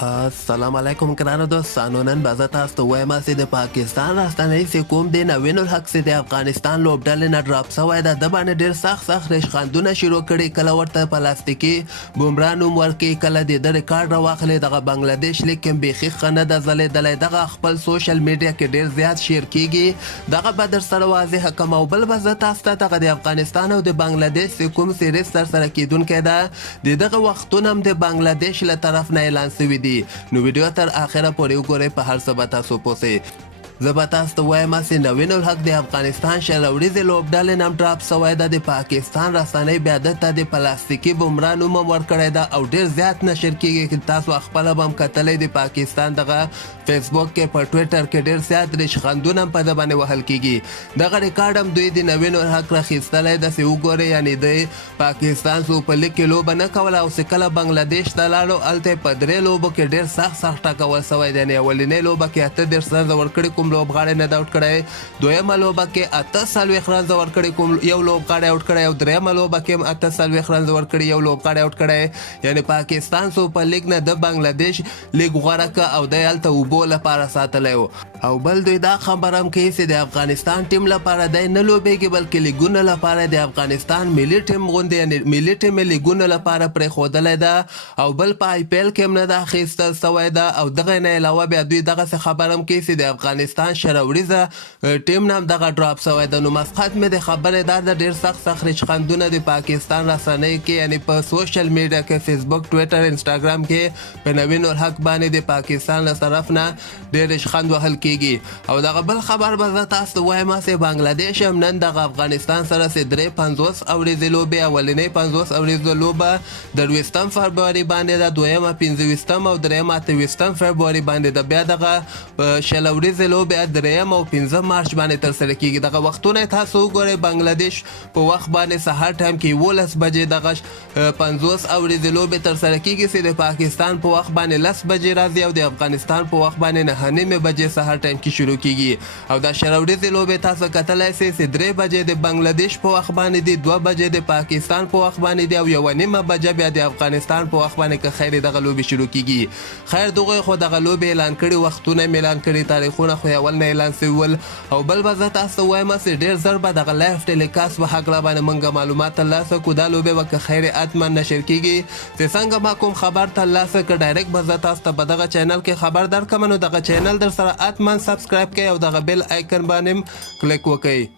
السلام علیکم ګرانو دوستانو. نن به زه تاسو ته وایم چې د پاکستان راستنی چې کوم دی نوین الحق چې د افغانستان لوبډلې نه ډراپ شوی ده د باندې ډېر سخت ریشخندونه شروع کړي. کله ورته پلاستیکي بومرا نوم ورکړي، کله د ده ریکارډ راواخلي. دغه بنګلادیش لیکن بیخي ښه نه ده ځلېدلی. دغه خپل سوشل میډیا کې ډېر زیات شیر کیږي. دغه به در سره واضح کوم. او بل به زه تاسو ته دغه د افغانستان او د بنګلادیش چې کوم سیریز سرسره کیدونکی ده د دغه وختونه هم د بنګلادیش له طرف نه اعلان شوي دي. نو ویډیو تر اخره پورې وګورئ، په هر څه به تاسو پوه شئ. زه به تاسو ته وایم چې نوین الحق د افغانستان شل ورځې لوبډلې نوم ډراپ شوی ده. د پاکستان رسنۍ بیا دته د پلاستیکي بومرا نوم هم ورکړی ده او ډېر زیات نشر کیږي. تاسو خپله به هم کتلی د پاکستان دغه فیسبوک کې په ټویټر کې ډېر زیات ریشخندونه هم په ده باندې وهل کیږي. دغه ریکارډ هم دوی د نوین الحق راخیستلی ده چې وګورئ. یعنې د پاکستان سوپر لیګ کې لوبه نه کوله او چې کله بنګلادیش ته لاړو هلته په درې لوبو کې ډېر سخت ټاکول شوی دی. یعنې اولنۍ لوبه کې 38 رنزه ورکړي، کوم لوبغاړی نه ده آوټ کړی. دویمه لوبه کې 48 رنزه ورکړي، کوم یو لوبغاړی آوټ کړی. او دریمه لوبه کې هم 48 رنزه ورکړي، یو لوبغاړی آوټ کړی. یعنې پاکستان سوپر لیګ نه د بنګلادیش لیګ غوره که او دی هلته اوبو لپاره ساتلی و. او بل دوی دا خبر هم کوي چې د افغانستان ټیم لپاره دی نه لوبېږي بلکې لیګونو لپاره د افغانستان ملي ټیم غوندې یعنې ملي ټیم یې لیګونو لپاره پرېښودلی ده. او بل په آی پی ایل کې هم نه ده اخیستل سوی ده. او دغه نه علاوه بیا دوی دغسې خبر هم کوي چې د افغانستان شروریزه ټیم نه هم دغه ډراپ شوی ده. نو مسقط مې د خبرې دا ده ډېر سخت ریشخندونه د پاکستان رسنۍ کې یعنې په سوشل میډیا کې فیسبوک، ټویټر، انسټاګرام کې په نوین الحق باندې د پاکستان له طرف نه ډېر ریشخند وهل کیږي. او دغه بل خبر به زه تاسو ته وایم چې بنګلادیش هم نن دغه افغانستان سره چې درې 50 اورېزې لوبې اولنۍ 50 اورېزو لوبه د 20 فبروري باندې ده، دویمه 25 او درېیمه 28 فبروري باندې ده. بیا دغه شل اورېزې لوبې درېیم او 15 مارچ باندې ترسره کیږي. دغه وختونه تاسو وګورئ. بنګلادیش په وخت باندې سهار ټایم کې 11 بجې دغه 50 اورېزې لوبې ترسره کیږي چې د پاکستان په وخت باندې 10 بجې راځي او د افغانستان په وخت باندې 9:30 بجې سهار ټایم کې شروع کیږي. او دا شل اورېزې لوبې تاسو کتلی سئ چې 3 بجې د بنګلادیش په وخت باندې دي، 2 بجې د پاکستان په وخت باندې دي او 1:30 بجه بیا د افغانستان په وخت باندې که خیر دغه لوبې شروع کیږي. خیر دغه خو دغه لوبې اعلان کړي، وختونه یې اعلان کړي، تاریخونه خو یې اول نه اعلان شول. او بل به زه تاسو ته وایم چې ډېر زر به دغه لایف ټیلیکاسټ په هکله باندې موږ معلومات ترلاسه کړو. دا لوبې به که خیر حتما نشر کیږي. چې څنګه ما کوم خبر ترلاسه کړ ډایرکټ به زه تاسو ته په دغه چینل کې خبر درکړم. نو دغه چینل در سره حتما سبسکرایب کړئ او دغه بیل آیکن باندې کلیک وکړئ.